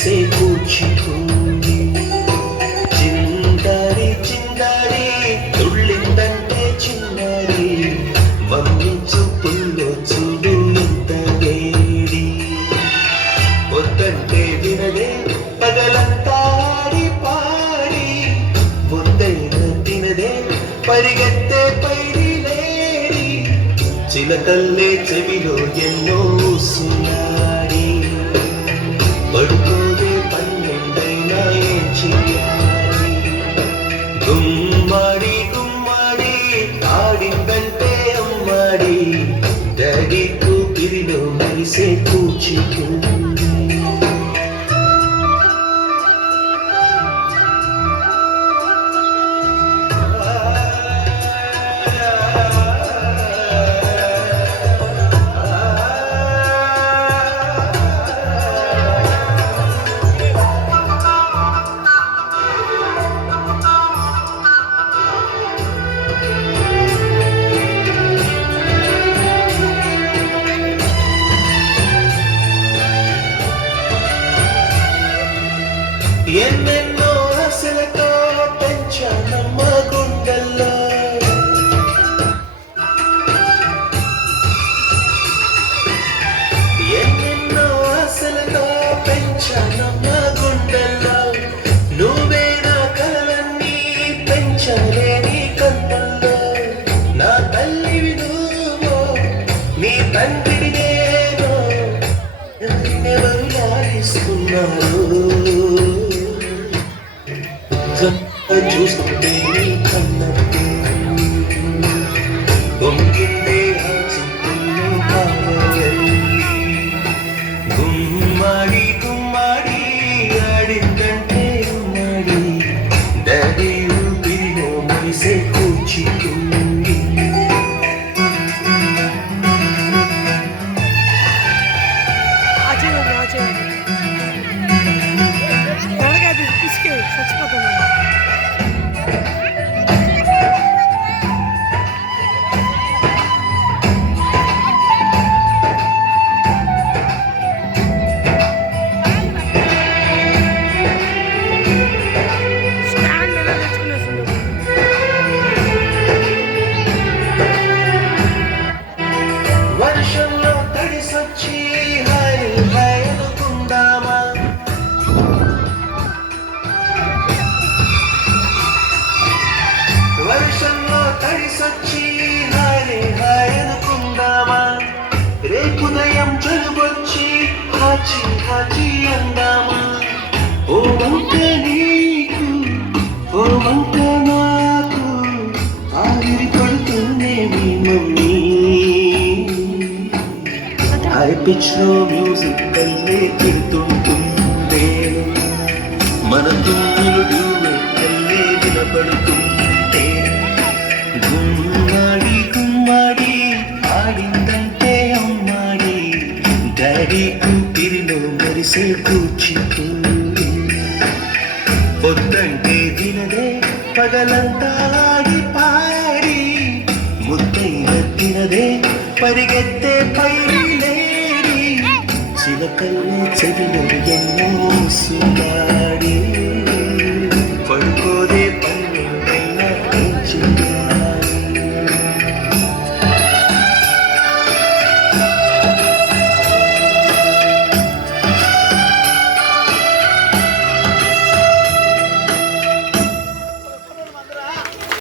మెరిసే కూచిపూడి చిందారి చిందారి తుళ్ళిందంటే చిన్నారి మమ్మీ చూపుల్లో చూడు ఎంత వేడి వద్దంటే వినదే పగలంతా ఆడి పాడి ముద్దైన తినదే పరిగెత్తే పైడి లేడి చిలకల్లే చెవిలో ఎన్నో సున్నాడి పడుకోదే పన్నెండైనా ఏం చెయ్యాలి గుమ్మాడి గుమ్మాడి ఆడిందంటే అమ్మాడి డాడీ కూపిరిలో మెరిసే కూచిపూడి ఎన్నెన్నో ఆశలతో పెంచానమ్మ గుండెల్లో ఎన్నెన్నో ఆశలతో పెంచానమ్మ గుండెల్లో నువ్వే నా కలలన్నీ పెంచాలే నీ కంటల్లో నా తల్లివి నువ్వు నీ తండ్రిని నేను ఎవరు లాగేసుకున్నారు చూస్తుంటే నీ కన్నట్టు పొంగిందే ఆ చూపుల్లో కావాలి గుమ్మాడి గుమ్మాడి ఆడిందంటే ఉమ్మాడి డాడీ ఊపిరిలో మెరిసే కూచిపూడి వర్షంలో తడిసొచ్చి హాయ్ హాయ్ అనుకుందామా వర్షంలో తడిసొచ్చి హాయ్ హాయ్ అనుకుందామా రేపుదయం జలుబొచ్చి హాచి హాచి అందామా ఓ వంక నీకు ఓ వంక నాకు ఆవిరి పడుతుందే మీ మమ్మీ హై పిచ్ లో మ్యూజిక్ కల్లే తిడుతుంటుందే మన తుమ్ములు కల్లే వినపడుతుంటే గుమ్మాడి గుమ్మాడి ఆడిందంటే అమ్మాడి డాడీ కూపిరిలో మెరిసే కూచిపూడి పొద్దంటే వినదే పగలంతా ఆడి పాడి ముద్దైన తినదే పరిగెత్తే పైడి లేడి చిలకల్లే చెవిలో ఎన్నో సున్నా